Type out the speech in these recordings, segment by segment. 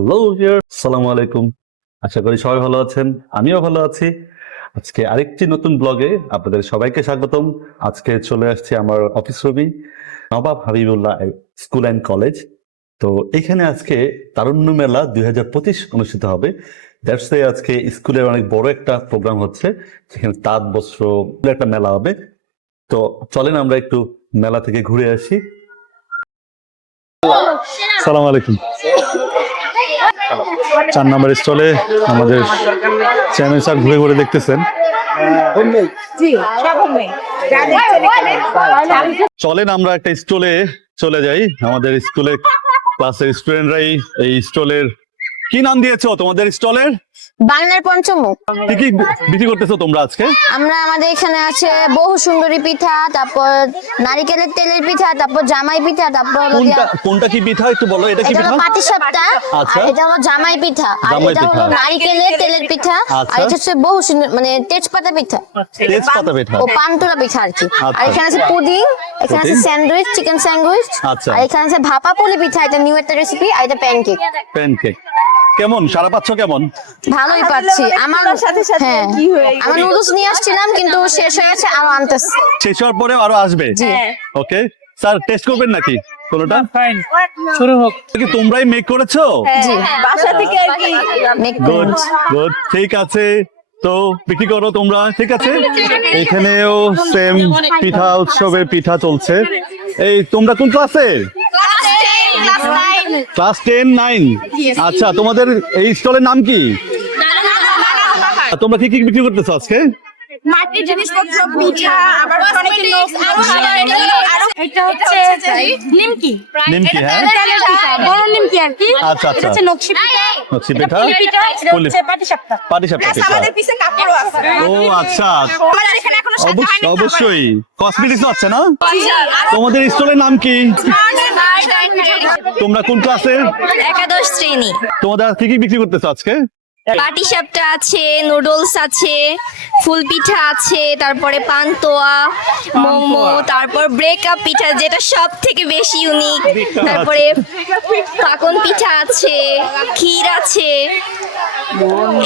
Hello viewer, আসসালামু আলাইকুম। আশা করি সবাই ভালো আছেন, আমিও ভালো আছি। আজকে আরেকটি নতুন ব্লগে আপনাদের সবাইকে স্বাগতম। আজকে চলে আসছে আমার অফিস রুমে, নবাব হাবিবুল্লাহ স্কুল অ্যান্ড কলেজ। তো এখানে আজকে তারুণ্য মেলা 2025 অনুষ্ঠিত হবে। দ্যাটস ওয়াই আজকে স্কুলের অনেক বড় একটা প্রোগ্রাম হচ্ছে, যেখানে তাঁত বস্ত্র একটা মেলা হবে। তো চলেন আমরা একটু মেলা থেকে ঘুরে আসি। আসসালামু আলাইকুম। 4 নম্বর স্টলে আমাদের চেয়ারম্যান স্যার ঘুরে ঘুরে দেখতেছেন। চলেন আমরা একটা স্টলে চলে যাই। আমাদের স্কুলে ক্লাসের স্টুডেন্টরাই এই স্টলের কি নাম দিয়েছো তোমাদের স্টলের? বাংলার পঞ্চমুখ। কি কি বিক্রি করতেছো তোমরা আজকে? আমাদের এখানে আছে বহু সুন্দরী পিঠা, তারপর নারিকেলের তেলের পিঠা, তারপর জামাই পিঠা, তারপর কোনটা কি পিঠা একটু বলো। এটা কি পিঠা? পাটিসাপটা। আচ্ছা। আর এটা হলো জামাই পিঠা, আর এটা হলো নারিকেলের তেলের পিঠা, আচ্ছা। আর এটা হচ্ছে বহু সুন্দর মানে তেজপাতা পিঠা। তেজপাতা পিঠা ও পান্তুরা পিঠা আর কি। আচ্ছা। আর এখানে আছে পুডিং, এখানে আছে স্যান্ডউইচ, চিকেন স্যান্ডউইচ। আচ্ছা। আর এখানে আছে ভাপা পুলি পিঠা, এটা নিউ একটা রেসিপি। আর এটা প্যানকেক। প্যানকেক কেমন সারা পাচ্ছ? কেমন? ভালোই পাচ্ছি। আমার হ্যাঁ, আমার নুডলস নিয়ে আসছিলাম কিন্তু শেষ হয়ে গেছে, আরো আনতেছি। শেষ হওয়ার পরে আরো আসবে। ওকে স্যার, টেস্ট করবেন নাকি কোনোটা? ফাইন, শুরু হোক। কি তোমরাই মেক করেছো? জি, বাসা থেকে আর কি। গুড গুড, ঠিক আছে। তো বিক্রি করো তোমরা, ঠিক আছে। এখানেও সেম পিঠা উৎসবের পিঠা চলছে। এই তোমরা কোন ক্লাসে? ক্লাস 10, 9। আচ্ছা, তোমাদের এই স্টলের নাম কি? তোমরা কি কি বিক্রি করতেছো আজকে? মাটির জিনিসপত্র, পিঠা, আবার অনেকে লোক আরো এটা হচ্ছে নিমকি। নিমকি, হ্যাঁ। তেলের পিঠা, বড় নিমকি আর কি। আচ্ছা, আচ্ছা। এটা হচ্ছে নকশি পিঠা। নকশি এটা পিঠা, পুলি পিঠা, এটা হচ্ছে পাটিসাপটা। পাটিসাপটা পিঠা। আমাদের পিছে কাপড়ও আছে। ও আচ্ছা, আমাদের এখানে এখনো সাথে হয়নি। অবশ্যই কসমেটিক্স আছে না? তোমাদের স্টলের নাম কি? তোমরা কোন ক্লাসে? একাদশ শ্রেণী। তোমাদের কি কি বিক্রি করতেছো আজকে? পাটিসাপটা আছে, নুডলস আছে, ফুল পিঠা আছে, তারপরে পান্তুয়া, মোমো, তারপর ব্রেকআপ পিঠা যেটা সব থেকে বেশি ইউনিক, তারপরে পাকন পিঠা আছে, ক্ষীর আছে,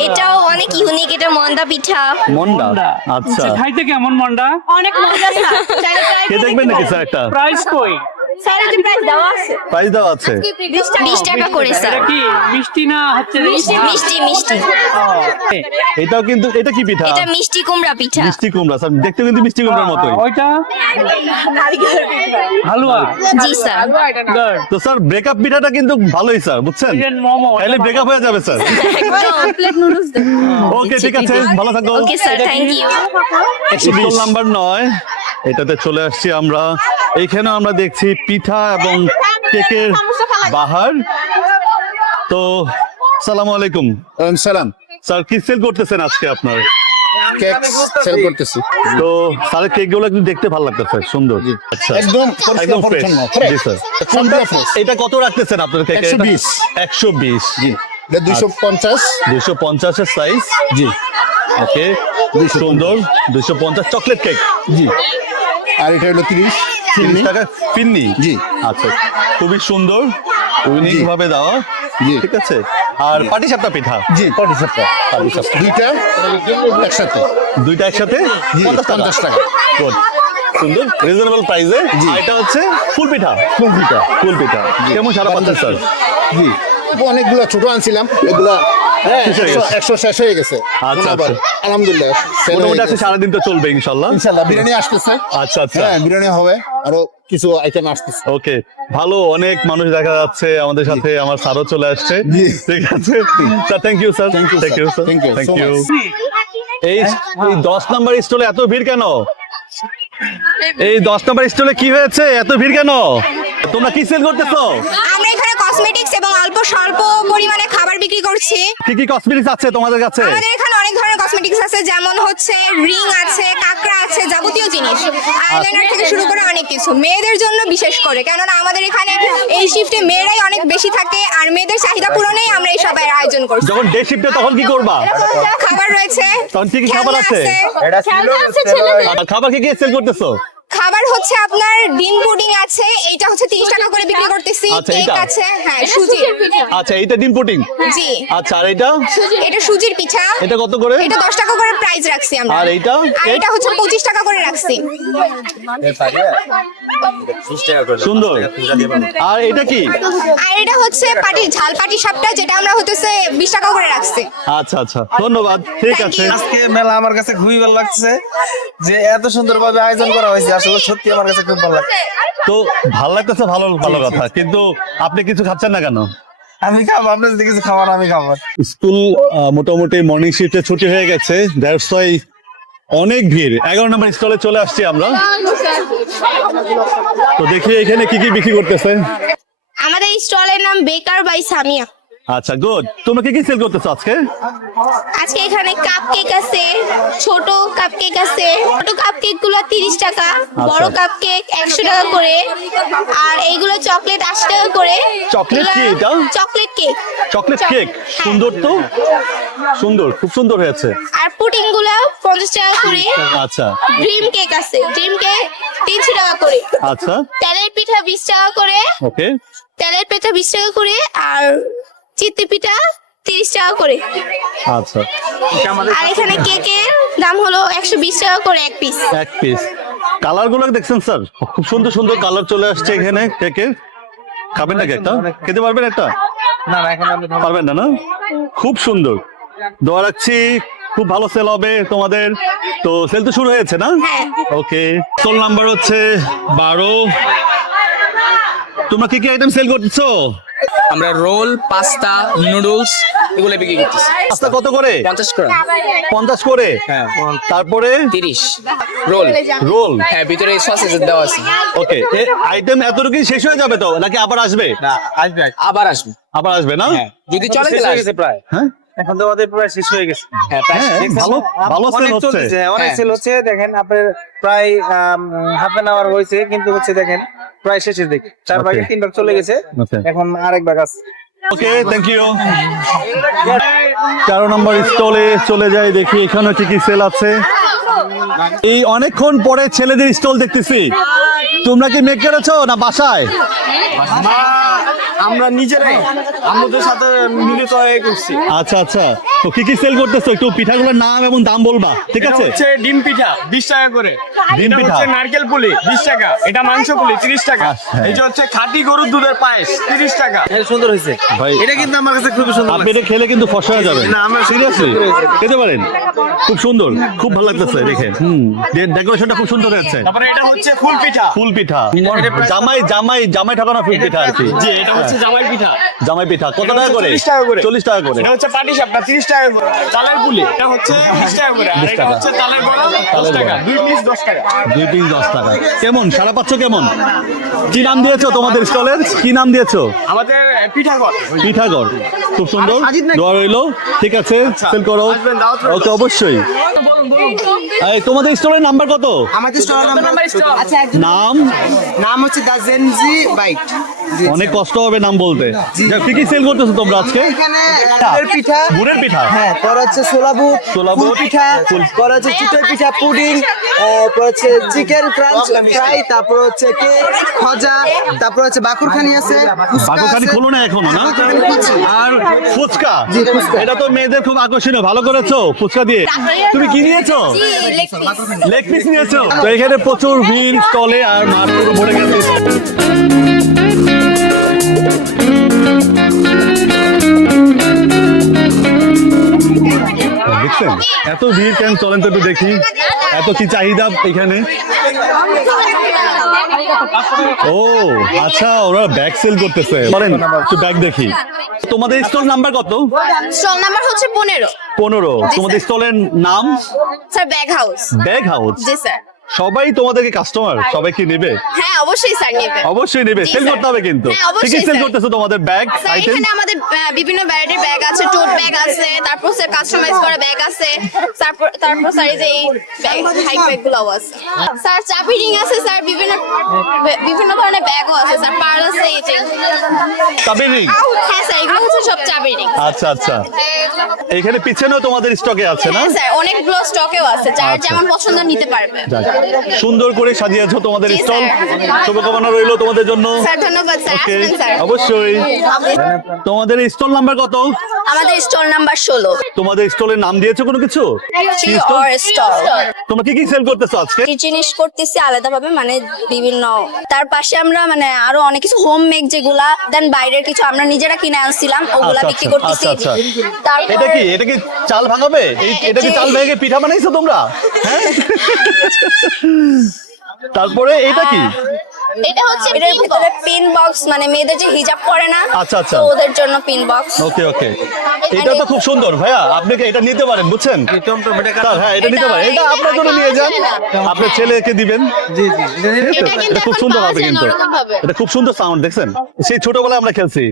এটাও অনেক ইউনিক, এটা মন্ডা পিঠা। মন্ডা, আচ্ছা। খাইতে কেমন মন্ডা? অনেক মজা স্যার। কে দেখবেন নাকি স্যার একটা? প্রাইস কই? স্যার এই যে প্রাইস দেওয়া আছে। প্রাইস দেওয়া আছে 20 টাকা করে স্যার। এটা কি মিষ্টি না হচ্ছে? মিষ্টি মিষ্টি। এটাও কিন্তু, এটা কি পিঠা? এটা মিষ্টি কুমড়া পিঠা। মিষ্টি কুমড়া, স্যার দেখতে কিন্তু মিষ্টি কুমড়ার মতোই। ওইটা নারিকেলের পিঠা। হালুয়া। জি স্যার। গুড। তো স্যার ব্রেকআপ পিঠাটা কিন্তু ভালোই স্যার, বুঝছেন? চিকেন মোমো। তাহলে ব্রেকআপ হয়ে যাবে স্যার। প্লেট নুডলস দেন। ওকে, ঠিক আছে, ভালো থাকো। Okay sir, thank you. Stall number 9, এটাতে চলে আসছি আমরা। এইখানে আমরা দেখছি পিঠা এবং কেকের বাহার। তো আসসালামু আলাইকুম সালাম। স্যার, কি সেল করতেছেন আজকে আপনার? কেক সেল করতেছি। তো স্যারের কেক গুলো একটু দেখতে ভালো লাগতেছে, সুন্দর। আচ্ছা, একদম একদম ফ্রেশ। জি স্যার। কোনটা ফ্রেশ? এটা কত রাখতেছেন আপনার কেক? 120 120। জি, এটা 250। 250 এর সাইজ। জি, ওকে, সুন্দর। 250 চকলেট কেক। জি, আর এটা হলো 30 টাকা ফিন্নি। জি। আচ্ছা, খুবই সুন্দর, ইউনিক ভাবে দেওয়া। জি। ঠিক আছে। আর পাটিসাপটা পিঠা? জি, পাটিসাপটা দুইটা একসাথে। দুইটা একসাথে জি, 50 টাকা। Good. সুন্দর, রিজনেবল প্রাইসে। জি। এটা হচ্ছে ফুল পিঠা। ফুল পিঠা। ফুল পিঠা কেমন সারা পাচ্ছেন স্যার? জি, অনেকগুলো ছোট আনছিলাম, এগুলা শেষ হয়ে গেছে। 100 শেষ হয়ে গেছে। আচ্ছা, আবার আচ্ছা। আলহামদুলিল্লাহ sell হয়ে মোটামুটি গেছে। আছে, সারাদিন তো চলবে ইনশাল্লাহ। ইনশাআল্লাহ বিরিয়ানি আসতেছে। আচ্ছা, আচ্ছা। হ্যাঁ, বিরিয়ানি হবে, আরো কিছু আইটেম আসতেছে। ওকে, ভালো, অনেক মানুষ দেখা যাচ্ছে আমাদের সাথে। আমার স্যারও চলে আসছে। জি। ঠিক আছে sir, thank you sir. Thank you, thank you sir. Sir. Thank you so thank you. much. এই 10 নম্বর স্টলে এত ভিড় কেন? এই 10 নম্বর স্টলে কি হয়েছে, এত ভিড় কেন? তোমরা কি সেল করতেছো? আমরা এখানে কসমেটিক্স এবং অল্প স্বল্প পরিমাণে খাবার বিক্রি করছি। কি কি কসমেটিক্স আছে তোমাদের কাছে? আমাদের এখানে অনেক ধরনের কসমেটিক্স আছে, যেমন হচ্ছে রিং আছে, কাঁকড়া আছে, যাবতীয় জিনিস, আইলাইনার থেকে শুরু করে অনেক কিছু। মেয়েদের জন্য বিশেষ করে, কেননা আমাদের এখানে এই শিফটে মেয়েরাই অনেক বেশি থাকে, আর মেয়েদের চাহিদা পূরণেই আমরা এই সবাই আয়োজন করছি। যখন ডে শিফটে তখন কি করবা? খাবার রয়েছে, তখন কি কি খাবার খেলনা আছে? খেলনা আছে ছেলেদের। আর খাবার কি কি সেল করতেছো? খাবার হচ্ছে আপনার ডিম পুডিং আছে, এটা হচ্ছে 30 টাকা করে বিক্রি করতেছি। আচ্ছা, কেক এটা? আছে, হ্যাঁ সুজি। আচ্ছা, এইটা ডিম পুডিং। জি। আচ্ছা, আর এটা? এটা সুজির পিঠা। এটা কত করে? এটা 10 টাকা করে প্রাইস রাখছি আমরা। আর এইটা? আর এটা হচ্ছে 25 টাকা করে রাখছি। সুন্দর। আর এটা কি? আর এটা হচ্ছে ঝাল পাটি সাপটা, যেটা আমরা হতেছে 20 টাকা করে রাখছি। আচ্ছা আচ্ছা, ধন্যবাদ। ঠিক Thank আছে। you. আজকে মেলা আমার কাছে খুবই ভালো লাগছে, যে এত সুন্দরভাবে আয়োজন করা হয়েছে, আসলে সত্যি আমার কাছে খুব ভালো লাগছে। তো ভালো লাগতেছে, ভালো ভালো কথা, কিন্তু আপনি কিছু খাচ্ছেন না কেন? আমি খাবো, আপনি যদি কিছু খাবার আমি খাবো। স্কুল মোটামুটি মর্নিং শিফটে ছুটি হয়ে গেছে, দ্যাটস ওয়াই অনেক ভিড়। 11 নম্বর স্টলে চলে আসছি আমরা। তো দেখি এখানে কি কি বিক্রি করতেছে। আমাদের স্টলের নাম বেকার বাই সামিয়া। আচ্ছা, গুড। তোমরা কি কি সেল করতেছো আজকে? আজকে এখানে কাপ কেক আছে, ছোট কাপ কেক আছে। ছোট কাপ কেক গুলো 30 টাকা, বড় কাপ কেক 100 টাকা করে, আর এইগুলো চকলেট 80 টাকা করে। চকলেট কি এটা? Chocolate cake. চকলেট কেক, সুন্দর তো, সুন্দর, খুব সুন্দর হয়েছে। আর পুডিং গুলো 50 টাকা করে। আচ্ছা ড্রিম কেক আছে, ড্রিম কেক 300 টাকা করে। আচ্ছা, তেলের পিঠা 20 টাকা করে। ওকে। তেলের পিঠা 20 টাকা করে, আর চিত্তি পিঠা 30 টাকা করে। আচ্ছা, আর এখানে কেকের দাম হলো 120 টাকা করে এক পিস। এক পিস। কালার গুলো দেখছেন স্যার, খুব সুন্দর সুন্দর কালার চলে আসছে এখানে কেকের। খাবেন না কেকটা? খেতে পারবেন একটা? না না, এখন আমি পারবেন না? না, খুব সুন্দর। দোয়া রাখছি খুব ভালো সেল হবে তোমাদের। তো সেল তো শুরু হয়েছে না? ওকে। স্টল নাম্বার হচ্ছে 12। তোমরা কি কি আইটেম সেল করতেছো? আমরা রোল, পাস্তা, নুডলস এগুলো বিক্রি করতেছি। পাস্তা কত করে? 50 করে। 50 করে। হ্যাঁ। তারপরে 30 রোল। রোল। হ্যাঁ, ভিতরে সসেজ দেওয়া আছে। ওকে। আইটেম এতটুকুই শেষ হয়ে যাবে তো, নাকি আবার আসবে? না, আসবে আবার আসবে। আবার আসবে না? হ্যাঁ, যদি চলে শেষ গেলে হয়ে আসবে। গেছে প্রায়। হ্যাঁ এখন তো আমাদের প্রায় শেষ হয়ে গেছে। হ্যাঁ, প্রায় হ্যাঁ, শেষ। ভালো ভালো সেল অনেক হচ্ছে। চলতেছে, অনেক হ্যাঁ। সেল হচ্ছে। দেখেন আপনার প্রায় হাফ এন আওয়ার হয়েছে, কিন্তু হচ্ছে দেখেন প্রায় শেষের দিকে 4 ভাগে 3 ভাগ চলে গেছে, Okay. এখন আরেক ভাগ আছে। ওকে, থ্যাংক ইউ। 13 নম্বর স্টলে চলে যাই, দেখি এখানে কি কি সেল আছে। এই অনেকক্ষণ পরে ছেলেদের স্টল দেখতেছি। তোমরা কি মেক করেছো না বাসায়? আমরা নিজেরাই আমাদের সাথে মিলিত হয়ে করছি। আচ্ছা আচ্ছা, তো কি কি সেল করতেছো? একটু পিঠাগুলোর নাম এবং দাম বলবা, ঠিক আছে? হচ্ছে ডিম পিঠা 20 টাকা করে, ডিম এটা পিঠা। হচ্ছে নারকেল পুলি 20 টাকা, এটা মাংস পুলি 30 টাকা, আচ্ছা। এই যে হচ্ছে খাঁটি গরুর দুধের পায়েস 30 টাকা। এটা সুন্দর হয়েছে ভাই, এটা কিন্তু আমার কাছে খুব সুন্দর আপনি এটা খেলে কিন্তু ফসা হয়ে যাবেন। না, আমরা সিরিয়াসলি খেতে পারেন, খুব সুন্দর, খুব ভালো লাগতেছে দেখে। ডেকোরেশনটা খুব সুন্দর হয়েছে। তারপরে এটা হচ্ছে ফুল পিঠা। ফুল পিঠা, জামাই জামাই জামাই ঠাকানো ফুল পিঠা আর কি। জি, এটা হচ্ছে জামাই পিঠা। জামাই পিঠা কত এটা টাকা হচ্ছে করে? 40 টাকা করে। 40 টাকা করে। এটা হচ্ছে পাটি সাপটা 30 টাকা করে। চালের পুলি এটা হচ্ছে 20 টাকা করে, আর 20 এটা টাকা। হচ্ছে তালের বড়া 10 তালের টাকা, বড়া। 2 পিস 10 টাকা। 2 পিস 10 টাকা। কেমন সারা পাচ্ছ? কেমন, কি নাম দিয়েছো তোমাদের স্টলের? কি নাম দিয়েছো? আমাদের পিঠাঘর। পিঠাগড়। খুব সুন্দর, দোয়া রইলো। ঠিক আছে, সেল করো। আসবেন, দাওয়াত রইলো। ওকে, অবশ্যই। এই তোমাদের স্টলের নাম্বার কত? আমাদের স্টল নাম? নাম হচ্ছে দা জেনজি বাইট। অনেক কষ্ট হবে নাম বলতে। কি কি সেল করতেছো তোমরা আজকে? এখানে গুড়ের পিঠা, গুড়ের পিঠা। হ্যাঁ, পরে হচ্ছে সোলাবুট, সোলাবুট, ফুল পিঠা, পরে হচ্ছে চিতই পিঠা, পুডিং, পরে হচ্ছে চিকেন ক্রাঞ্চ ফ্রাই, তারপর হচ্ছে কেক, খজা, তারপর হচ্ছে বাকুরখানি আছে, বাকুখানি খোলো না এখনো না? আর ফুচকা, এটা তো মেয়েদের খুব আকর্ষণীয়। ভালো করেছো ফুচকা দিয়ে। তুমি কি নিয়েছো? লেগ পিস নিয়েছো। তো এখানে প্রচুর ভিড় স্টলে, আর মাঠ পুরো ভরে গেছে। দেখছেন এত ভিড় কেন? চলেন তো একটু দেখি, এত কি চাহিদা এখানে। ও আচ্ছা, ওরা ব্যাগ সেল করতেছে। বলেন একটু ব্যাগ দেখি। তোমাদের স্টল নাম্বার কত? স্টল নাম্বার হচ্ছে 15। 15। তোমাদের স্টলের নাম? Sir bag house. Bag house. জি স্যার। সবাই তোমাদেরকে কাস্টমার, সবাই কি নেবে? হ্যাঁ, অবশ্যই স্যার নেবে। অবশ্যই নেবে, জি, সেল স্যার। করতে হবে কিন্তু। হ্যাঁ, অবশ্যই, কি কি সেল স্যার। করতেছো তোমাদের ব্যাগ স্যার আইটেম? এখানে আমাদের বিভিন্ন ভ্যারাইটির ব্যাগ আছে, টোট ব্যাগ আছে, তারপর স্যার কাস্টমাইজ করা ব্যাগ আছে, তারপর স্যার এই যে এই হাইট ব্যাগগুলোও আছে। স্যার চাবি রিং আছে, স্যার বিভিন্ন ধরনের ব্যাগও আছে, স্যার পার্ল আছে, এই যে চাবি ring? হ্যাঁ স্যার, এগুলো হচ্ছে সব চাবি রিং। আচ্ছা আচ্ছা, এখানে পিছনেও তোমাদের স্টকে আছে না? হ্যাঁ স্যার, অনেকগুলো স্টকেও আছে, যার আচ্ছা। যেমন পছন্দ নিতে পারবে। যাক, সুন্দর করে সাজিয়েছো তোমাদের জি, স্টল। স্যার। শুভকামনা রইলো তোমাদের জন্য। স্যার ধন্যবাদ স্যার, ওকে, আসবেন স্যার। অবশ্যই। তোমাদের স্টল নাম্বার কত? আমাদের স্টল নাম্বার 16। তোমাদের স্টলের নাম দিয়েছো কোনো কিছু? কি stall? স্টল তোমরা কি কি সেল করতেছো আজকে? কি জিনিস করতেছি আলাদাভাবে, মানে বিভিন্ন, তার পাশে আমরা মানে আরো অনেক কিছু হোম মেক যেগুলা, দেন বাইরের কিছু আমরা নিজেরা কিনে আনছিলাম ওগুলা আচ্ছা, বিক্রি আচ্ছা, করতেছি। আচ্ছা, আচ্ছা। তারপর এটা কি চাল ভাঙাবে? এটা কি জি। চাল ভেঙে পিঠা বানাইছো তোমরা? হ্যাঁ। তারপরে এটা কি? এটা হচ্ছে এটার ভিতরে পিন বক্স, মানে মেয়েদের যে হিজাব পরে না, আচ্ছা, আচ্ছা। তো ওদের জন্য পিন বক্স। ওকে ওকে, এটা তো খুব সুন্দর ভাইয়া, আপনি কি এটা নিতে পারেন, বুঝছেন স্যার? হ্যাঁ, এটা নিতে পারেন, এটা আপনার জন্য নিয়ে যান, আপনার ছেলেকে দিবেন। জি জি এটা খুব সুন্দর হবে কিন্তু, এটা খুব সুন্দর সাউন্ড, দেখছেন? সেই ছোটবেলায় আমরা খেলছি,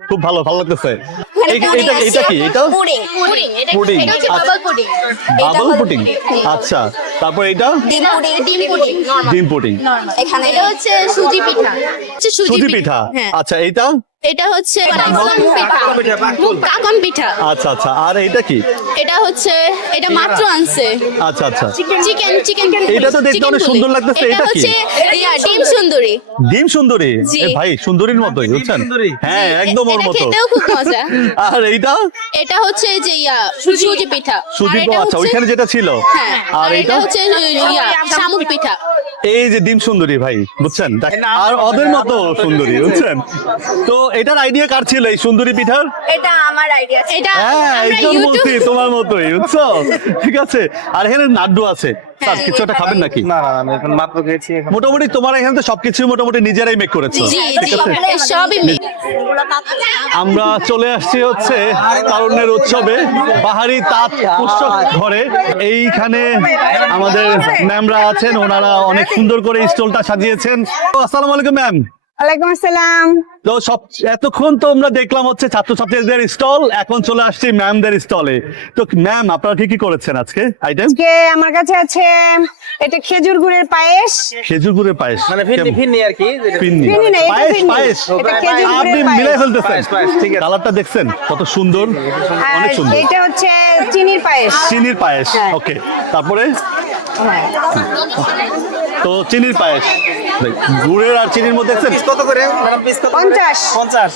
খুব ভালো লাগতেছে। এটা কি? এটা পুডিং। পুডিং, এটা হচ্ছে বাবল পুডিং। Bubble pudding. আচ্ছা, তারপর এটা ডিম পুডিং। ডিম পুডিং ডিম পুডিং। এখানে এটা হচ্ছে সুজি পিঠা। সুজি পিঠা। আচ্ছা, এইটা এটা হচ্ছে কাকন পিঠা। আচ্ছা আচ্ছা, আর এইটা কি? এটা হচ্ছে, এটা মাত্র আনছে আচ্ছা আচ্ছা, চিকেন। এটা তো দেখতে অনেক সুন্দর লাগতেছে, এটা কি? হচ্ছে ডিম সুন্দরি। ডিম সুন্দরী। জি। এ ভাই, সুন্দরীর মতোই, বুঝছেন? হ্যাঁ, একদম ওর এটা মতো। খেতেও খুব মজা। আর এইটা এটা হচ্ছে যে সুজি পিঠা। সুজি। আর এটা আচ্ছা, হচ্ছে- ওইখানে যেটা ছিল। হ্যাঁ, আর আর এটা এইটা হচ্ছে শামুক পিঠা। এই যে ডিম সুন্দরী ভাই, বুঝছেন? আর ওদের মতো সুন্দরী, বুঝছেন? তো এটার আইডিয়া কার ছিল এই সুন্দরী পিঠার? এটা আমার আইডিয়া। এটা হ্যাঁ, আমরা একদম ইউটিউব বলছি তোমার মতোই, বুঝছো? ঠিক আছে। আর এখানে নাড্ডু আছে, স্যার কিছু একটা খাবেন নাকি? না না, আমি এখন মাত্র খেয়েছি। মোটামুটি তোমার এখানে তো সবকিছু মোটামুটি নিজেরাই মেক করেছো, জি ঠিক আছে? সবই আমরা চলে আসছি হচ্ছে তারুণ্যের উৎসবে, বাহারি তাঁত পুস্তক ঘরে। এইখানে আমাদের ম্যামরা আছেন, ওনারা অনেক সুন্দর করে স্টলটা সাজিয়েছেন। তো আসসালামু আলাইকুম ম্যাম। ওয়ালাইকুম আসসালাম। তো এতক্ষণ তো আমরা দেখলাম হচ্ছে ছাত্রছাত্রীদের স্টল, এখন চলে আসছি ম্যামদের স্টলে। তো ম্যাম, আপনারা কি কি করেছেন আজকে আইটেম? আজকে আমার কাছে আছে এটা খেজুর গুড়ের পায়েস। খেজুর গুড়ের পায়েস, মানে ফিরনি আর কি, যেটা- ফিরনি। ফিরনি না, এটা পায়েস ফিরনি। পায়েস এটা খেজুর আপনি গুড়ের পায়েস। মিলাই ফেলতেছেন। পায়েস, ঠিক আছে। কালারটা দেখছেন কত সুন্দর, আর অনেক সুন্দর। এটা হচ্ছে চিনির পায়েস। চিনির পায়েস, হ্যাঁ। ওকে। তারপরে তো চিনির পায়েস, গুড়ের আর চিনির মধ্যে দেখছেন কত করে ম্যাডাম? পিস কত? 50।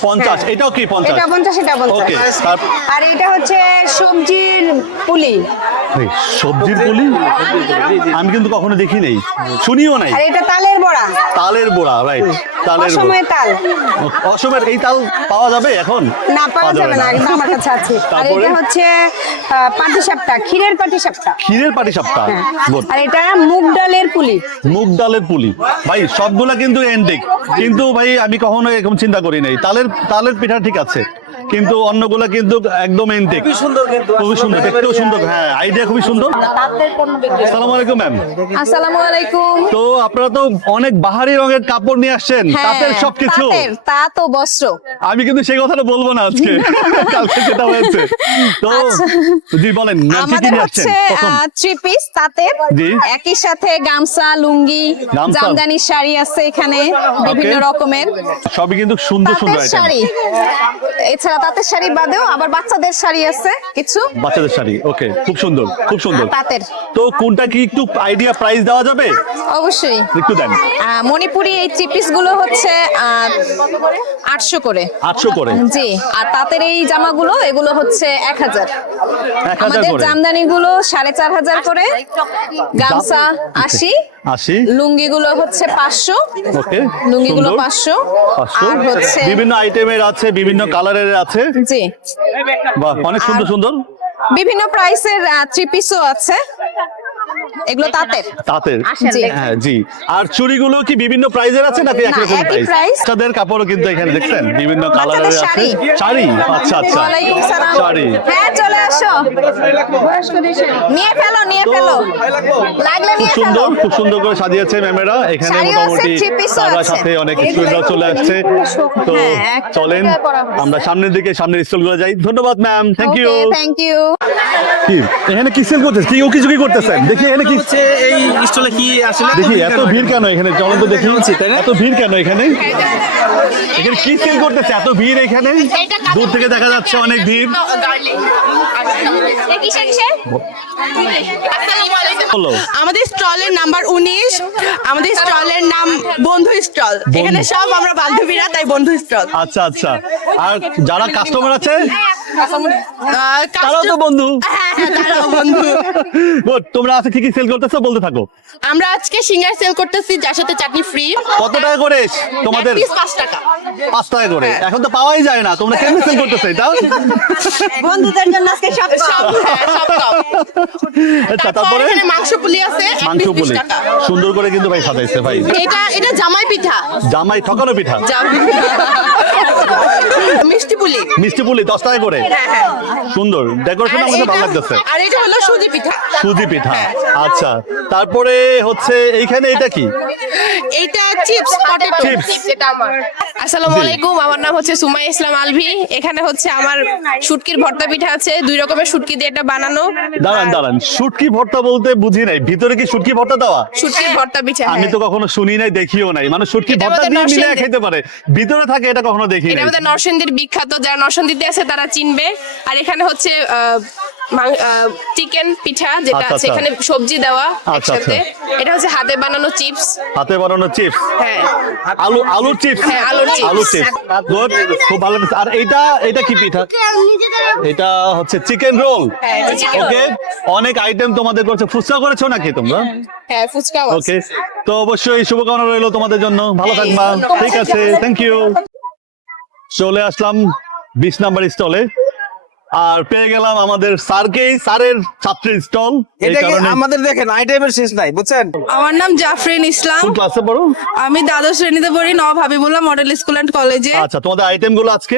50। এটাও কি 50? এটা 50, এটা 50। ওকে। আর এটা হচ্ছে সবজির পুলি। সবজির পুলি আমি কিন্তু কখনো দেখি নাই, শুনিও নাই। আর এটা তালের বড়া। তালের বড়া, রাইট, তালের বড়া। অসময়ে তাল। অসমের এই তাল পাওয়া যাবে এখন? না, পাওয়া যাবে না, কিন্তু আমার কাছে আছে। আর তারপরে? এটা হচ্ছে পাটিসাপটা, ক্ষীরের পাটিসাপটা। ক্ষীরের পাটিসাপটা, গুড। আর এটা মুগ ডালের পুলি। মুগ ডালের পুলি, ভাই সবগুলা কিন্তু এন্টিক, কিন্তু ভাই আমি কখনো এরকম চিন্তা করি নাই। তালের পিঠা ঠিক আছে, কিন্তু অন্যগুলা কিন্তু একদম এন্টিক। খুবই সুন্দর কিন্তু, খুবই সুন্দর, দেখতেও সুন্দর। হ্যাঁ, আইডিয়া খুবই সুন্দর। আসসালামু আলাইকুম ম্যাম। আসসালামু আলাইকুম। তো আপনারা তো অনেক বাহারি রঙের কাপড় নিয়ে আসছেন, তাঁতের সবকিছু। তাঁত ও বস্ত্র। আমি কিন্তু সেই কথাটা বলবো না আজকে, কালকে সেটা হয়েছে। তো জি বলেন, ম্যাম কি কি আমাদের নিয়ে আসছেন? হচ্ছে প্রথম 3 পিস তাঁতের, জি। একই সাথে গামছা, লুঙ্গি, গামছা। জামদানি শাড়ি আছে এখানে বিভিন্ন রকমের। সবই কিন্তু সুন্দর সুন্দর তাঁতের আইটেম। শাড়ি, এছাড়া তাঁতের শাড়ি বাদেও আবার বাচ্চাদের শাড়ি আছে কিছু বাচ্চাদের শাড়ি, ওকে, খুব সুন্দর খুব সুন্দর। তাঁতের। তো কোনটা কি একটু আইডিয়া প্রাইস দেওয়া যাবে? অবশ্যই। একটু দেন। মণিপুরি এই 3 পিস গুলো হচ্ছে 800 করে। 800 করে। জি। আর তাঁতের এই জামাগুলো এগুলো হচ্ছে 1000। 1000 আমাদের করে। জামদানি গুলো 4500 করে, গামছা 80, 80, লুঙ্গি গুলো হচ্ছে 500, ওকে, লুঙ্গি গুলো সুন্দর। 500, 500 আর হচ্ছে বিভিন্ন আইটেমের আছে, বিভিন্ন কালারের আছে। জি বাহ, অনেক সুন্দর সুন্দর। বিভিন্ন প্রাইসের 3 পিসও আছে, এগুলো তাঁতের। তাঁতের, জি। হ্যাঁ জি। আর চুড়িগুলো কি বিভিন্ন প্রাইজের আছে নাকি একই রকম একই প্রাইস? price। বাচ্চাদের কাপড়ও কিন্তু এখানে দেখছেন বিভিন্ন কালারের বাচ্চাদের আছে। শাড়ি। শাড়ি, আচ্ছা আচ্ছা, ওয়ালাইকুম সালাম। শাড়ি। হ্যাঁ, চলে আসো, নিয়ে ফেলো লাগলে খুব নিয়ে ফেলো। সুন্দর, খুব সুন্দর করে সাজিয়েছে ম্যামেরা। এখানে শাড়িও আছে, মোটামুটি 3 piece ও তার আছে। সাথে অনেক স্টুডেন্টরা চলে আসছে। তো হ্যাঁ, একটা চলেন জায়গায় পরা হয়েছে। আমরা সামনের দিকে, সামনের স্টলগুলো যাই। ধন্যবাদ ma'am, thank you. Thank you. কি এখানে কি সেল করতেছেন? কি ও কিছু কি করতেছেন? দেখি এখানে কি কি হচ্ছে এই স্টলে কি আসলে দেখি এত ভিড় কেন এখানে? চলো তো দেখি এত ভিড় কেন এখানে? এখানে কি সেল করতেছে? এত ভিড় এখানে, দূর থেকে দেখা যাচ্ছে অনেক ভিড়। বলো। আমাদের স্টলের নাম্বার 19, আমাদের স্টলের নাম বন্ধু স্টল। এখানে সব আমরা বান্ধবীরা, তাই বন্ধু স্টল। আচ্ছা আচ্ছা, আর যারা কাস্টমার আছে তারাও তো বন্ধু। হ্যাঁ হ্যাঁ, তারাও বন্ধু। Good, তোমরা আজকে কি কি সেল করতেছো বলতে থাকো। আমরা আজকে সিঙ্গার সেল করতেছি, যার সাথে চাটনি ফ্রি। কত টাকা করে তোমাদের? 5 টাকা। 5 টাকা করে। এখন তো পাওয়াই যায় না, তোমরা কেমনে সেল করতেছো এটা? বন্ধুদের জন্য আজকে সব সব কম। আচ্ছা, তারপরে এখানে মাংস পুলি আছে, এক মাংস পিস 20 পুলি টাকা। সুন্দর করে কিন্তু ভাই সাজাইছে ভাই। এটা জামাই পিঠা, জামাই ঠকানো পিঠা। মিষ্টি পুলি। মিষ্টি পুলি 10 টাকা করে। সুন্দর ডেকোরেশন, আমাকে ভালো লাগতেছে। আর এটা হলো সুজি পিঠা। সুজি পিঠা, আচ্ছা। তারপরে হচ্ছে এইখানে এটা কি? এইটা চিপস, পটেটো Chips। চিপস। এটা আমার। আসসালামু আলাইকুম, আমার নাম হচ্ছে সুমাইয়া ইসলাম আলভি। এখানে হচ্ছে আমার শুটকির ভর্তা পিঠা আছে, 2 রকমের শুটকি দিয়ে এটা বানানো। দাঁড়ান দাঁড়ান, শুটকি ভর্তা বলতে বুঝি নাই, ভিতরে কি শুটকি ভর্তা দেওয়া? শুটকির ভর্তা পিঠা। আমি তো কখনো শুনি নাই, দেখিও নাই। মানে শুটকি এটা ভর্তা আমাদের দিয়ে মিলে নরসিংদী। খেতে পারে, ভিতরে থাকে এটা কখনো দেখি এটা নাই। আমাদের নরসিংদীর বিখ্যাত, যারা নরসিংদীতে আছে তারা চিনবে। আর এখানে হচ্ছে চিকেন পিঠা যেটা আচ্ছা, আছে, আচ্ছা। এখানে সবজি দেওয়া আচ্ছা, একসাথে। এটা হচ্ছে হাতে বানানো চিপস। হাতে বানানো চিপস, হ্যাঁ, আলুর চিপস। হ্যাঁ, আলুর চিপস। আলুর চিপস, গুড, খুব ভালো লাগছে। আর এটা কি পিঠা? এটা হচ্ছে চিকেন রোল। হ্যাঁ, এটা chicken ওকে, অনেক আইটেম তোমাদের করছে। ফুচকা করেছো নাকি তোমরা? হ্যাঁ, ফুচকাও আছে। ওকে, তো অবশ্যই শুভকামনা রইলো তোমাদের জন্য, ভালো থাকবা। ঠিক আছে, থ্যাংক ইউ। চলে আসলাম 20 নাম্বার স্টলে, আর পেয়ে গেলাম আমাদের স্যারের ছাত্রীর স্টল। এই এটা কি কারণে আমাদের দেখেন আইটেমের শেষ নাই, বুঝছেন? আমার নাম জাফরিন ইসলাম, কোন ক্লাসে পড়ো? আমি দ্বাদশ শ্রেণীতে পড়ি, নবাব হাবিবুল্লাহ মডেল স্কুল অ্যান্ড কলেজে। আচ্ছা, তোমাদের আইটেম গুলো আজকে?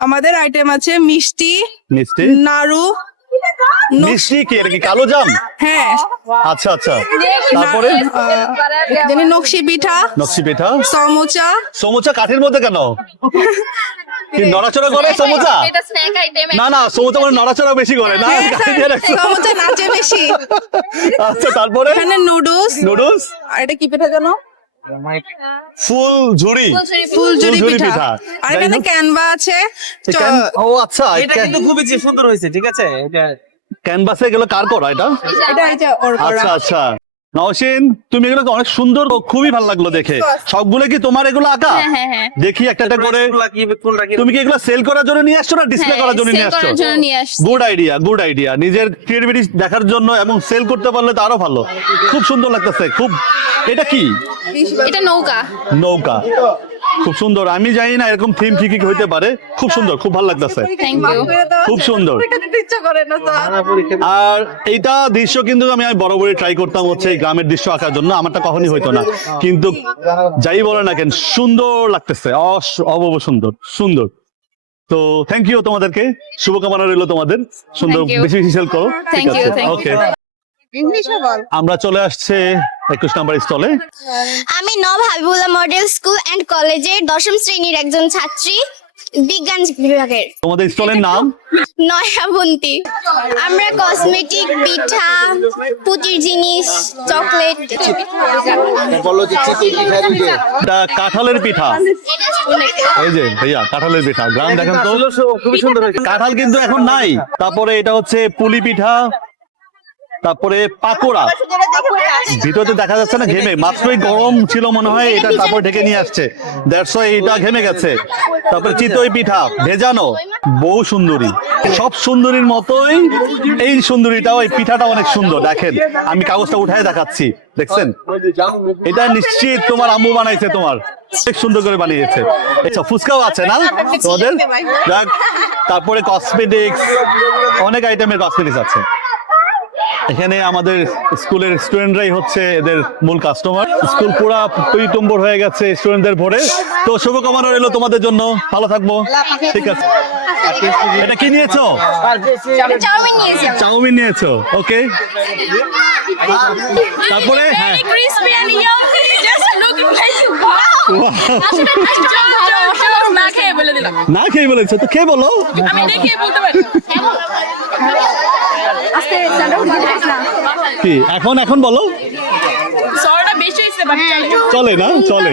আমাদের আইটেম আছে মিষ্টি, মিষ্টি। নাড়ু, মিষ্টি কি, এটা কি কালো জাম? হ্যাঁ, আচ্ছা আচ্ছা, তারপরে জানি নকশি পিঠা, নকশি পিঠা। সমুচা। সমুচা কাঠের মধ্যে কেন? কি নড়াচড়া করে সমুচা? না না, সমুচা মানে নড়াচড়া বেশি করে না? হ্যাঁ, কাঠে দিয়ে রাখছো। সমুচা নাচে বেশি। আচ্ছা, তারপরে এখানে নুডলস। নুডলস, আর এটা কি পিঠা জানো? ফুল ঝুড়ি। ফুলঝুরি ফুলঝুরি পিঠা। পিঠা। আর এখানে ক্যানভা আছে। ও আচ্ছা, এটা কিন্তু খুবই সুন্দর হয়েছে, ঠিক আছে? এটা ক্যানভাসে গেলে কার করা এটা? এটা এই যে ওর করা। আচ্ছা আচ্ছা, নওশিন তুমি এগুলো তো অনেক সুন্দর, খুবই ভালো লাগলো দেখে। সবগুলো কি তোমার এগুলো আঁকা? দেখি একটা একটা করে। তুমি কি এগুলো সেল করার জন্য নিয়ে আসছো না ডিসপ্লে করার জন্য নিয়ে আসছো? Good idea, good idea. নিজের ক্রিয়েটিভিটি দেখার জন্য এবং সেল করতে পারলে তো আরো ভালো। খুব সুন্দর লাগতেছে, খুব। এটা কি? এটা নৌকা। নৌকা, খুব সুন্দর। আমি জানি না এরকম থিম কি কি হইতে পারে। খুব সুন্দর, খুব ভালো লাগতেছে, খুব সুন্দর। ইচ্ছা করে না তো। আর এইটা দৃশ্য কিন্তু আমি বরাবরই ট্রাই করতাম হচ্ছে এই গ্রামের দৃশ্য আঁকার জন্য, আমারটা কখনই হইতো না। কিন্তু যাই বলে না কেন, সুন্দর লাগতেছে, অবশ্য সুন্দর সুন্দর। তো থ্যাংক ইউ তোমাদেরকে, শুভকামনা রইলো তোমাদের। সুন্দর, বেশি বেশি সেল করো। ঠিক আছে, ওকে। আমরা চলে আসছে 21 নাম্বার স্টলে। আমি নবাব হাবিবুল্লাহ মডেল স্কুল অ্যান্ড কলেজের 10ম শ্রেণীর একজন ছাত্রী, বিজ্ঞান বিভাগের। তোমাদের স্টলের নাম? নয়াবন্তী। আমরা কসমেটিক, পিঠা, পুঁতির জিনিস, চকলেট। বলো যে চিকেন পিঠা দিবে। এটা কাঁঠালের পিঠা। এই যে ভাইয়া, কাঁঠালের পিঠা, গ্রাম দেখেন তো, খুবই সুন্দর হয়েছে। কাঁঠাল কিন্তু এখন নাই। তারপরে এটা হচ্ছে পুলি পিঠা, তারপরে পাকোড়া। ভিতরে দেখা যাচ্ছে না, ঘেমে মাত্রই গরম ছিল মনে হয় এটা, তারপর ঢেকে নিয়ে আসছে, দ্যাটস ওয়াই এটা ঘেমে গেছে। তারপরে চিতই পিঠা ভেজানো, বহু সুন্দরী। সব সুন্দরীর মতোই এই সুন্দরীটাও, এই পিঠাটা অনেক সুন্দর। দেখেন, আমি কাগজটা উঠায় দেখাচ্ছি, দেখছেন? এটা নিশ্চিত তোমার আম্মু বানাইছে, তোমার অনেক সুন্দর করে বানিয়েছে। আচ্ছা, ফুচকাও আছে না তোমাদের? যাক, তারপরে কসমেটিক্স, অনেক আইটেমের কসমেটিক্স আছে। এখানে আমাদের স্কুলের স্টুডেন্টরাই হচ্ছে এদের মূল কাস্টমার। স্কুল পুরা টইটুম্বর হয়ে গেছে স্টুডেন্টদের ভরে। তো শুভকামনা রইলো তোমাদের জন্য, ভালো থাকবো। ঠিক আছে, এটা কি নিয়েছো? চাউমিন নিয়েছি। চাউমিন নিয়েছো, ওকে। তারপরে হ্যাঁ, crispy and yummy, just looking like না খেয়ে বলে দিলাম। না খেয়ে বলেছো তো খেয়ে বলো। আমি দেখে বলতে পারি। কি এখন এখন বলো, সরটা বেশি হয়েছে চলে না চলে?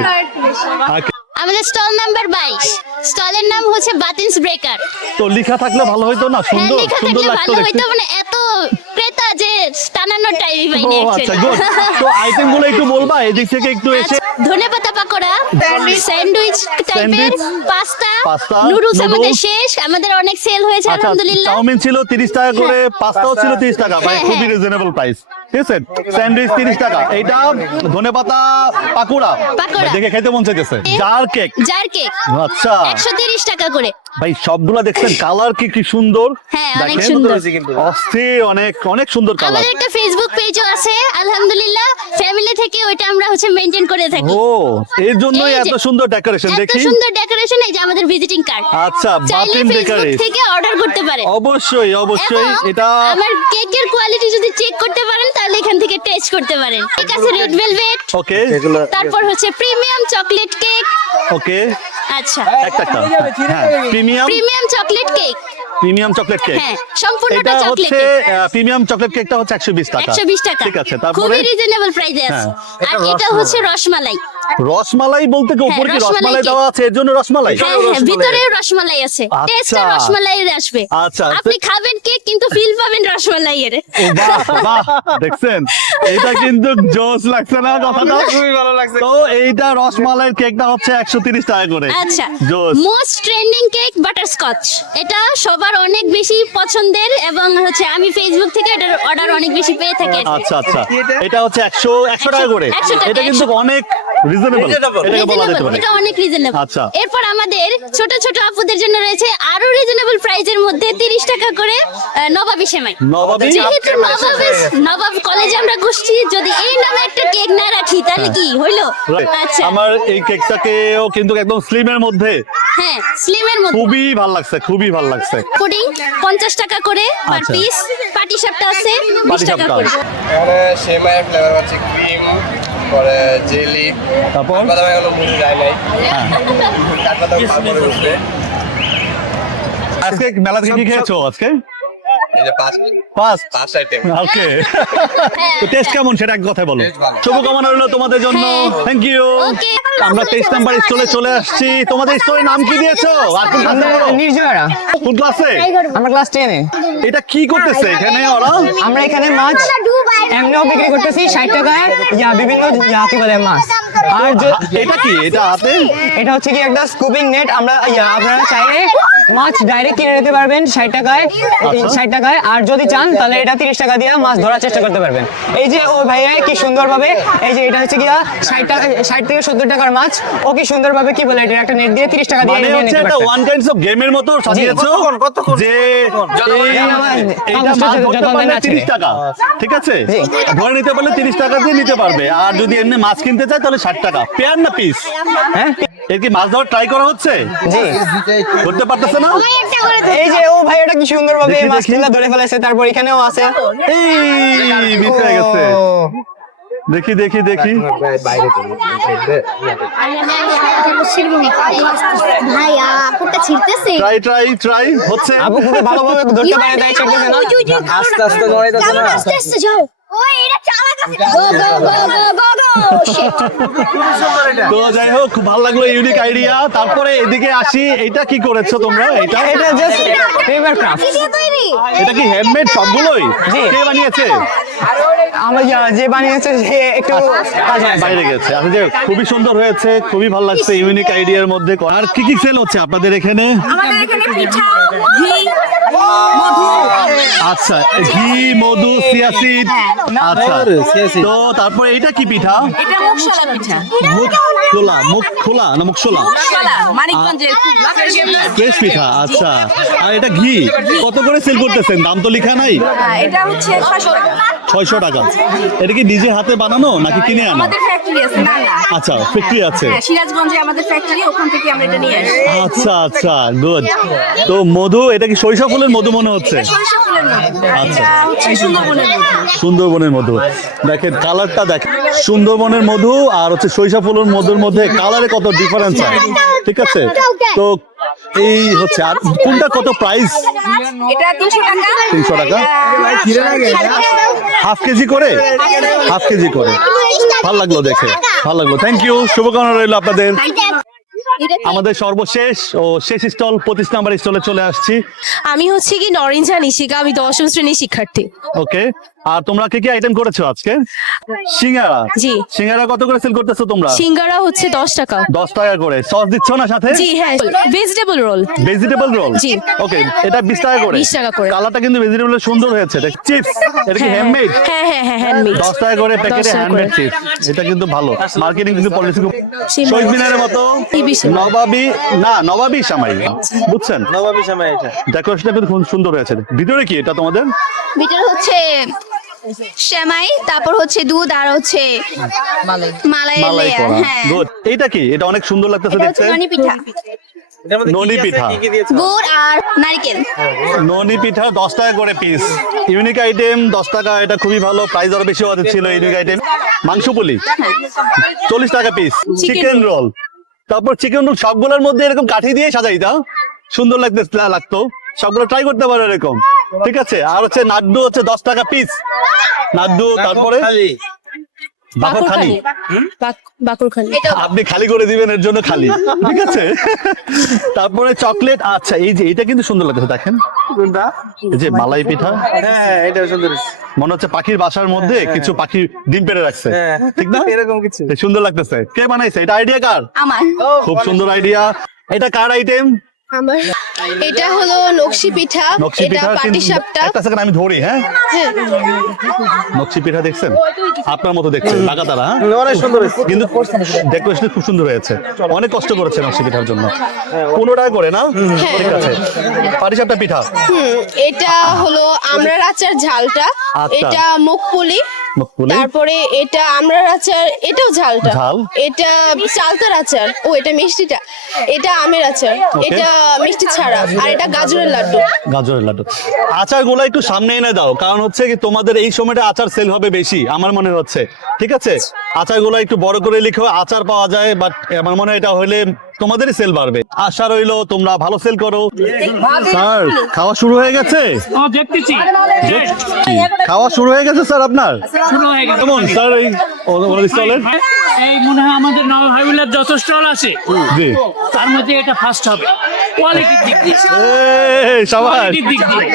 আমাদের স্টল নাম্বার 22, স্টলের নাম হচ্ছে বাতিনস ব্রেকার। তো লেখা থাকলে ভালো হইতো না? হ্যাঁ, সুন্দর লেখা সুন্দর থাকলে লাগতো ভালো দেখতে। হইতো, মানে এত ক্রেতা যে টানানোর টাইমই ও পাইনি আচ্ছা, actually। গুড। তো আইটেম গুলো একটু বলবা এদিক থেকে একটু এসে? ধনেপাতা পাকোড়া, স্যান্ডউইচ টাইপের, পাস্তা, পাস্তা, নুডলস আমাদের noodles। শেষ, আমাদের অনেক সেল হয়েছে আচ্ছা, আলহামদুলিল্লাহ। চাউমিন ছিল 30 টাকা করে, পাস্তাও ছিল 30 টাকা, ভাই হ্যাঁ, খুবই হ্যাঁ। Reasonable price. ঠিক আছে, স্যান্ডউইচ 30 টাকা, এইটা ধনেপাতা পাকোড়া পাকোড়া। দেখে খেতে মন চাইতেছে। জার কেক, জার কেক আচ্ছা 130 টাকা করে। ভাই সবগুলা দেখছেন কালার কি সুন্দর, হ্যাঁ, অনেক দেখেন সুন্দর। অস্থির, অনেক অনেক সুন্দর কালার। আমাদের একটা ফেসবুক পেজও আছে আলহামদুলিল্লাহ, ফ্যামিলি থেকে ওইটা আমরা হচ্ছে মেইনটেইন করে থাকি। ও এর জন্যই এই যে, এত সুন্দর ডেকোরেশন এত দেখি। সুন্দর ডেকোরেশন, এই যে আমাদের ভিজিটিং কার্ড। আচ্ছা, চাইলে বাতিন ফেসবুক বেকারি, থেকে অর্ডার করতে পারেন। অবশ্যই অবশ্যই। এবং এটা আমার কেকের কোয়ালিটি যদি চেক করতে পারেন তাহলে এখান থেকে টেস্ট করতে পারেন। ঠিক আছে, রেড ভেলভেট, ওকে তারপর হচ্ছে প্রিমিয়াম চকলেট কেক। ওকে, আচ্ছা, একটা হ্যাঁ premium premium chocolate cake, premium chocolate cake. হ্যাঁ সম্পূর্ণটা এটা চকলেট হচ্ছে কেক। প্রিমিয়াম চকলেট কেকটা হচ্ছে 120 টাকা। 120 টাকা, ঠিক আছে, তারপরে খুবই রিজনেবল প্রাইসে আছে। আর এটা হচ্ছে রসমালাই। রসমালাই বলতে কি উপরে কি রসমালাই রসমালাই কেক। দেওয়া আছে এর জন্য রসমালাই? হ্যাঁ হ্যাঁ, ভিতরেও রসমালাই আছে, আচ্ছা। টেস্টটা রসমালাইয়ের আসবে। আচ্ছা, আপনি খাবেন কেক কিন্তু ফিল পাবেন রসমালাইয়ের। ও বাহ বাহ, দেখছেন এটা কিন্তু জোস লাগছে না কথাটা? খুবই ভালো লাগছে। তো এইটা রসমালাইয়ের কেকটা হচ্ছে 130 টাকা করে। আচ্ছা, জোস। মোস্ট ট্রেন্ডিং কেক বাটারস্কচ, এটা সবার অনেক বেশি পছন্দের এবং হচ্ছে আমি ফেসবুক থেকে এটার অর্ডার অনেক বেশি পেয়ে থাকি। আচ্ছা আচ্ছা, এটা হচ্ছে 100 টাকা করে। 100 টাকা, এটা কিন্তু 100 অনেক রিজনেবল, এটাকে বলা যেতে পারে। এটা অনেক রিজনেবল। আচ্ছা। এরপর আমাদের ছোট ছোট আপুদের জন্য রয়েছে আরো রিজনেবল প্রাইজের মধ্যে 30 টাকা করে নবাবী সেমাই। নবাবী? যেহেতু নবাব কলেজে আমরা গোষ্ঠী, যদি এই নামে একটা কেক না রাখি তাহলে কি হইলো? Right. আচ্ছা, আমার এই কেকটাকেও কিন্তু একদম স্লিমের মধ্যে হ্যাঁ স্লিমের মধ্যে। খুবই ভালো লাগছে, খুবই ভালো লাগছে। পুডিং 50 টাকা করে পার আচ্ছা। পিস, পাটিসাপটা আছে 20 টাকা পাটিসাপটা। করে। এখানে সেমাই ফ্লেভার আছে, ক্রিম, পরে জেলি, তারপর বাদাম এখনো মুড়ি যায় নাই, কাঠবাদাম তারপরে উঠবে। আজকে মেলা থেকে কি খেয়েছো আজকে? এই যে ফার্স্ট পাঁচ আইটেম। ওকে, তো টেস্ট কেমন সেটা এক কথায় বলো। Taste ভালো। শুভকামনা রইলো তোমাদের জন্য, হ্যাঁ। Thank you. ওকে। আমরা 23 নাম্বার স্টলে চলে আসছি। তোমাদের স্টলের নাম কি দিয়েছো? আর কোন ক্লাসে পড়ো? নির্জরা, কোন ক্লাসে? আমরা ক্লাস 10 এ। এটা কি করতেছে এখানে ওরা? আমরা এখানে মাছ এমনিও বিক্রি করতেছি 60 টাকায়, বিভিন্ন কি বলে মাছ। আর এটা কি, এটা হাতে? এটা হচ্ছে কি একটা স্কুপিং নেট। আমরা আপনারা চাইলে মাছ ডাইরেক্ট কিনে নিতে পারবেন 60 টাকায়, 60 টাকায়। আর যদি চান তাহলে এটা 30 টাকা দিয়ে মাছ ধরার চেষ্টা করতে পারবেন। এই যে ও ভাইয়া কি সুন্দরভাবে, এই যে এটা হচ্ছে গিয়া 60 থেকে 70 টাকার মাছ, ও কি সুন্দরভাবে কি বলে এটা একটা নেট দিয়ে 30 টাকা দিয়ে মানে নিয়ে হচ্ছে নিতে এটা পারবেন। ওয়ান কাইন্ডস অফ গেমের মতো সাজিয়েছো যে এইটা মাছ ধরতে পারলে 30 টাকা, ঠিক আছে? ধরে নিতে পারলে 30 টাকা দিয়ে নিতে পারবে। আর যদি এমনি মাছ কিনতে চায় তাহলে 60 টাকা। পেয়ার না পিস? হ্যাঁ এর কি মাছ ধরা ট্রাই করা হচ্ছে? জি। করতে পারতেছে না? এই যে ও ভাই এটা কি সুন্দরভাবে দেখি, মাছ দেখি। কিনা ধরে ফেলেছে। তারপর এখানেও আছে, এই মিস হয়ে গেছে। দেখি দেখি দেখি, ভাই আপুটা ছিড়তেছে। ট্রাই ট্রাই ট্রাই হচ্ছে। আবু খুব ভালোভাবে ধরতে পারে, তাই ছেড়েছে না। আস্তে আস্তে নড়াইতেছে না। আস্তে আস্তে যাও। ওই এটা চালাক আছে। গো গো গো গো গো গো। তো যাই হোক, খুব ভালো লাগলো, ইউনিক আইডিয়া। তারপরে এদিকে আসি, এটা কি করেছো তোমরা? এটা এটা জাস্ট পেপার ক্রাফট। এটা কি হ্যান্ডমেড সবগুলোই? জি। কে বানিয়েছে? আমরা যে বানিয়েছে সে একটু কাজে আছে। বাইরে গেছে। আপনি যে খুবই সুন্দর হয়েছে, খুবই ভালো লাগছে, ইউনিক আইডিয়ার মধ্যে। আর কি কি সেল হচ্ছে আপনাদের এখানে? আমাদের এখানে পিঠা, ঘি, মধু, আচ্ছা, ঘি, মধু, সিয়াসিড। আচ্ছা, তো তারপরে এটা কি পিঠা? এটা মুখশলা পিঠা। মুখ খোলা, মুখ খোলা না মুখ শোলা? মুখশলা মানিকগঞ্জের ফ্রেশ পিঠা। আচ্ছা, আর এটা ঘি কত করে সেল করতেছেন? দাম তো লেখা নাই। এটা হচ্ছে 600 টাকা। 600 টাকা। এটা কি নিজে হাতে বানানো নাকি কিনে আনা? আমাদের ফ্যাক্টরি আছে না। আচ্ছা, ফ্যাক্টরি আছে। হ্যাঁ, সিরাজগঞ্জে আমাদের ফ্যাক্টরি, ওখান থেকে আমরা এটা নিয়ে আসি। আচ্ছা আচ্ছা, গুড। তো মধু, এটা কি সরিষা ফুলের মধু মনে হচ্ছে? সরিষা ফুলের মধু। আচ্ছা। এটা হচ্ছে সুন্দরবনের মধু। সুন্দরবনের মধু। দেখেন কালারটা দেখেন, সুন্দরবনের মধু আর হচ্ছে সরিষা ফুলের মধুর মধ্যে কালারে কত ডিফারেন্স হয়, ঠিক আছে? তো এই হচ্ছে, আর কোনটা কত প্রাইস? এটা 300 টাকা 300 টাকা হাফ কেজি করে, হাফ কেজি করে। ভালো লাগলো দেখে, ভালো লাগলো। থ্যাংক ইউ, শুভকামনা রইল আপনাদের। আমাদের সর্বশেষ ও শেষ স্টল 25 নাম্বার স্টলে চলে আসছি। আমি হচ্ছে কি নরেঞ্জা নিশিকা, আমি 10ম শ্রেণীর শিক্ষার্থী। ওকে, আর তোমরা কি কি আইটেম করেছো আজকে? সিঙ্গারা। জি। সিঙ্গারা কত করে সেল করতেছো তোমরা? সিঙ্গারা হচ্ছে 10 টাকা। 10 টাকা করে। সস দিচ্ছ না সাথে? জি হ্যাঁ, ভেজিটেবল রোল। Vegetable roll. জি। ওকে, এটা 20 টাকা করে। 20 টাকা করে। কালারটা কিন্তু ভেজিটেবলের সুন্দর হয়েছে। এটা চিপস, এটা কি হ্যান্ডমেড? হ্যাঁ হ্যাঁ হ্যাঁ, হ্যান্ডমেড। 10 টাকা করে প্যাকেটে 10 টাকা হ্যান্ডমেড করে। চিপস। এটা কিন্তু ভালো মার্কেটিং কিন্তু পলিসি। সিমাই। শহীদ মিনারের মতো নবাবী, না নবাবী সামাই, বুঝছেন? নবাবী সময় এটা ডেকোরেশনটা কিন্তু খুব সুন্দর হয়েছে। ভিতরে কি এটা তোমাদের? ভিতরে হচ্ছে সেমাই, তারপর হচ্ছে দুধ আর হচ্ছে মালাই মালাই লেয়ার। করা। হ্যাঁ, গুড। এইটা কি? এটা অনেক সুন্দর লাগতেছে এটা হচ্ছে দেখতে। ননি পিঠা, এটার মধ্যে ননি পিঠা। কি দিয়েছো? গুড় আর নারকেল। ননি পিঠা 10 টাকা করে পিস। ইউনিক আইটেম 10 টাকা, এটা খুবই ভালো। প্রাইস আরো বেশি হওয়া ছিল। ইউনিক আইটেম মাংস পুলি 40 টাকা পিস। চিকেন রোল, তারপর চিকেন রোল সবগুলোর মধ্যে এরকম কাঠি দিয়ে সাজাইতা সুন্দর লাগতো। সবগুলো ট্রাই করতে পারো এরকম, ঠিক আছে? আর হচ্ছে নাড্ডু হচ্ছে 10 টাকা পিস। নাড্ডু, তারপরে খালি বাকর খালি। বাকুরখালী। আপনি খালি করে দিবেন, এর জন্য খালি, ঠিক আছে? তারপরে চকলেট। আচ্ছা, এই যে এটা কিন্তু সুন্দর লাগছে, দেখেন। কোনটা? এই যে মালাই পিঠা, হ্যাঁ এটা সুন্দর। মনে হচ্ছে পাখির বাসার মধ্যে কিছু পাখি ডিম পেড়ে রাখছে, হ্যাঁ ঠিক না? এরকম কিছু। এই সুন্দর লাগতেছে। কে বানাইছে এটা? আইডিয়া কার? আমার খুব সুন্দর আইডিয়া। এটা কার আইটেম? আমার এটা হলো নকশি পিঠা, নকশি এটা পিঠা। পাটিসাপটা। একটা সেকেন্ড আমি ধরি, হ্যাঁ? নকশি পিঠা দেখছেন? আপনার মতো দেখছেন লাগাতার, হ্যাঁ? অনেক সুন্দর হয়েছে। কিন্তু ডেকোরেশন খুব সুন্দর হয়েছে। অনেক কষ্ট করেছে নকশি পিঠার জন্য। 15 টাকা করে না? ঠিক আছে। পাটিসাপটা পিঠা, এটা হলো আমড়ার আচার ঝালটা, আচ্ছা। এটা মুখপুলি, মুখপুলি। তারপরে এটা আমড়ার আচার, এটাও ঝালটা, ঝাল। এটা চালতার আচার, ও এটা মিষ্টিটা, এটা আমের আচার, Okay. এটা মিষ্টি ছাড়া, আর এটা গাজরের লাড্ডু। গাজরের লাড্ডু। আচারগুলো একটু সামনে এনে দাও, কারণ হচ্ছে কি তোমাদের এই সময়টা আচার সেল হবে বেশি আমার মনে হচ্ছে, ঠিক আছে? আচারগুলো একটু বড় করে লিখো। আচার পাওয়া যায়, বাট আমার মনে হয় এটা হলে তোমাদেরই সেল বাড়বে। আশা রইলো তোমরা ভালো সেল করো। স্যার, খাওয়া শুরু হয়ে গেছে? ও দেখতেছি খাওয়া শুরু হয়ে গেছে স্যার আপনার? শুরু হয়ে গেছে। কেমন স্যার এই ওনার স্টলের? এই মনে হয় আমাদের নবাব হাবিবের যত স্টল আছে জি। তার মধ্যে এটা ফার্স্ট হবে কোয়ালিটির দিক দিয়ে। এই শাবাশ। কোয়ালিটির দিক দিয়ে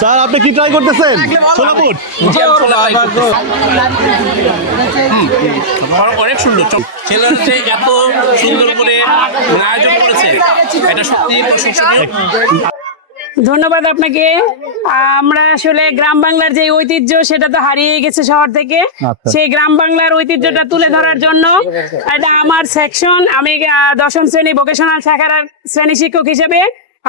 স্যার আপনি কি ট্রাই করতেছেন? ছোলাপুর। অনেক সুন্দর। ছেলেরা যে এত সুন্দর করে আয়োজন করেছে, এটা সত্যি প্রশংসনীয়। ধন্যবাদ আপনাকে। আমরা আসলে গ্রাম বাংলার যে ঐতিহ্য সেটা তো হারিয়ে গেছে শহর থেকে। আচ্ছা। সেই গ্রাম বাংলার ঐতিহ্যটা তুলে ধরার জন্য এটা আমার সেকশন। আমি 10ম শ্রেণী ভোকেশনাল শাখার শ্রেণী শিক্ষক হিসেবে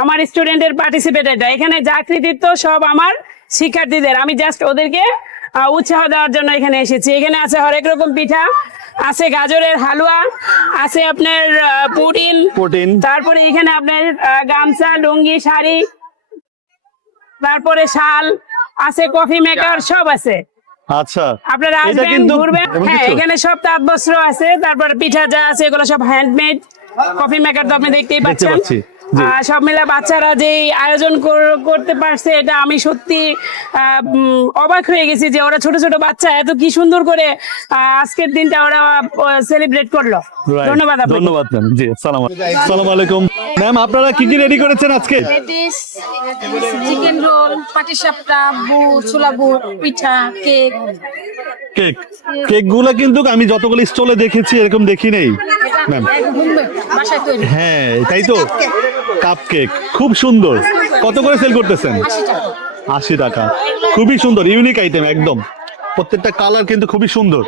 আমার স্টুডেন্টের পার্টিসিপেট। এটা এখানে যা কৃতিত্ব সব আমার শিক্ষার্থীদের। আমি জাস্ট ওদেরকে উৎসাহ দেওয়ার জন্য এখানে এসেছি। এখানে আছে হরেক রকম পিঠা, আছে গাজরের হালুয়া, আছে আপনার পুডিং, তারপরে এখানে আপনার গামছা, লুঙ্গি, শাড়ি, তারপরে শাল আছে, কফি মেকার সব আছে। আচ্ছা, আপনারা এটা আসবেন, কিন্তু ঘুরবেন। এমন হ্যাঁ, কিছু? এখানে সব তাঁত বস্ত্র আছে, তারপরে পিঠা যা আছে এগুলো সব হ্যান্ডমেড। কফি মেকার তো আপনি দেখতেই দেখতে পাচ্ছেন। পাচ্ছি, জি। সব মিলে বাচ্চারা যে আয়োজন করতে পারছে, এটা আমি সত্যি অবাক হয়ে গেছি যে ওরা ছোট ছোট বাচ্চা এত কি সুন্দর করে আজকের দিনটা ওরা সেলিব্রেট করলো। Right. ধন্যবাদ আপনাকে। ধন্যবাদ ম্যাম। জি, আসসালামু আলাইকুম। ম্যাম আপনারা কি কি রেডি করেছেন আজকে? চিকেন রোল, পাটিসাপটা, বুট, ছোলা বুট, পিঠা, কেক। কেক। কেক গুলা কিন্তু আমি যতগুলো স্টলে দেখেছি এরকম দেখি নেই ম্যাম। বাসায় তৈরি। হ্যাঁ, তাই তো। কাপ কেক খুব সুন্দর। কত করে সেল করতেছেন? 80 টাকা। খুবই সুন্দর, ইউনিক আইটেম একদম। প্রত্যেকটা কালার কিন্তু খুবই সুন্দর।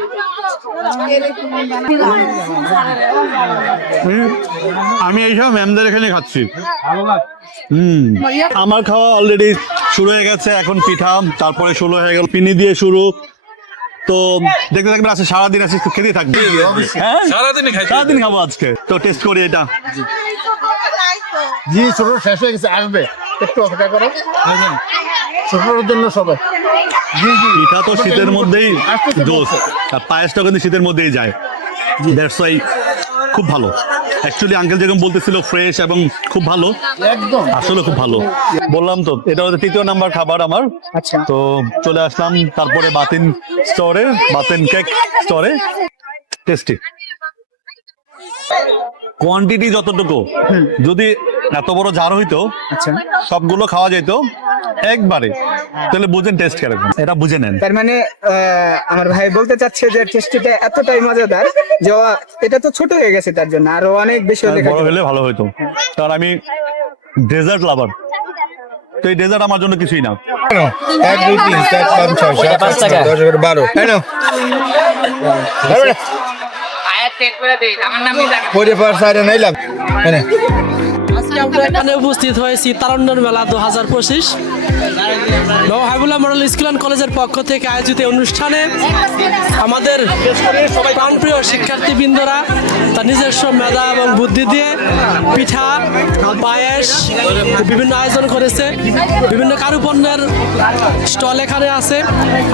আমি এইসব ম্যামদের এখানে খাচ্ছি। আমার খাওয়া অলরেডি শুরু হয়ে গেছে। এখন পিঠা, তারপরে শুরু হয়ে গেল পিনি দিয়ে শুরু। তো দেখতে থাকবেন, আছে সারাদিন আছে খেতে থাকবে। হ্যাঁ, সারাদিন খাবো আজকে। তো টেস্ট করি এটা। জি ছোট শেষ হয়ে গেছে, আসবে একটু অপেক্ষা করো। ছোটর জন্য সবাই পিঠা তো শীতের মধ্যেই দোষ, আর পায়েসটা কিন্তু শীতের মধ্যেই যায়। দ্যাটস ওয়াই খুব ভালো। অ্যাকচুয়ালি আঙ্কেল যেরকম বলতেছিল ফ্রেশ এবং খুব ভালো, একদম আসলে খুব ভালো। বললাম তো এটা হচ্ছে 3য় নাম্বার খাবার আমার। আচ্ছা। তো চলে আসলাম তারপরে বাতিন স্টোরে, বাতিন কেক স্টোরে। টেস্টি কোয়ান্টিটি যতটুকু, যদি এত বড় জার হইতো আচ্ছা, সবগুলো খাওয়া যেত একবারে, তাহলে বুঝেন টেস্ট কিরকম, এটা বুঝে নেন। তার মানে আমার ভাই বলতে চাচ্ছে যে টেস্টিটা এতটাই মজাদার যে এটা তো ছোট হয়ে গেছে, তার জন্য আরো অনেক বেশি হলে বড় হলে ভালো হইতো, কারণ আমি ডেজার্ট লাভার, তো এই ডেজার্ট আমার জন্য কিছুই না। 1 2 3 4 5 6 7 8 9 10 11 12 এই নাও পরে পর সাইডে নাইলাম এনে আজকে আমরা এখানে উপস্থিত হয়েছি তারুণ্যের মেলা 2025 নওহাবুল্লাহ মডেল স্কুল অ্যান্ড কলেজের পক্ষ থেকে আয়োজিত এই অনুষ্ঠানে আমাদের প্রাণপ্রিয় শিক্ষার্থীবৃন্দরা তার নিজস্ব মেধা এবং বুদ্ধি দিয়ে পিঠা, পায়েস বিভিন্ন আয়োজন করেছে, বিভিন্ন কারুপণ্যের স্টল এখানে আছে।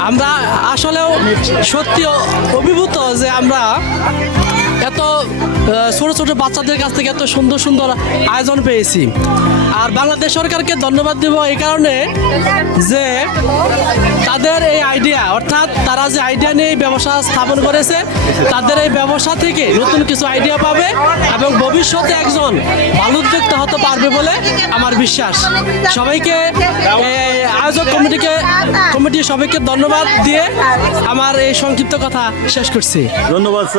আমরা আসলেও সত্যি অভিভূত যে আমরা এত ছোট ছোট বাচ্চাদের কাছ থেকে এত সুন্দর সুন্দর আয়োজন পেয়েছি। আর বাংলাদেশ সরকারকে ধন্যবাদ দেব এই কারণে যে তাদের এই আইডিয়া, অর্থাৎ তারা যে আইডিয়া নিয়ে এই ব্যবসা স্থাপন করেছে, তাদের এই ব্যবসা থেকে নতুন কিছু আইডিয়া পাবে এবং ভবিষ্যতে একজন ভালো উদ্যোক্তা হতে পারবে বলে আমার বিশ্বাস। সবাইকে আয়োজক কমিটি সবাইকে ধন্যবাদ দিয়ে আমার এই সংক্ষিপ্ত কথা শেষ করছি। ধন্যবাদ স্যার।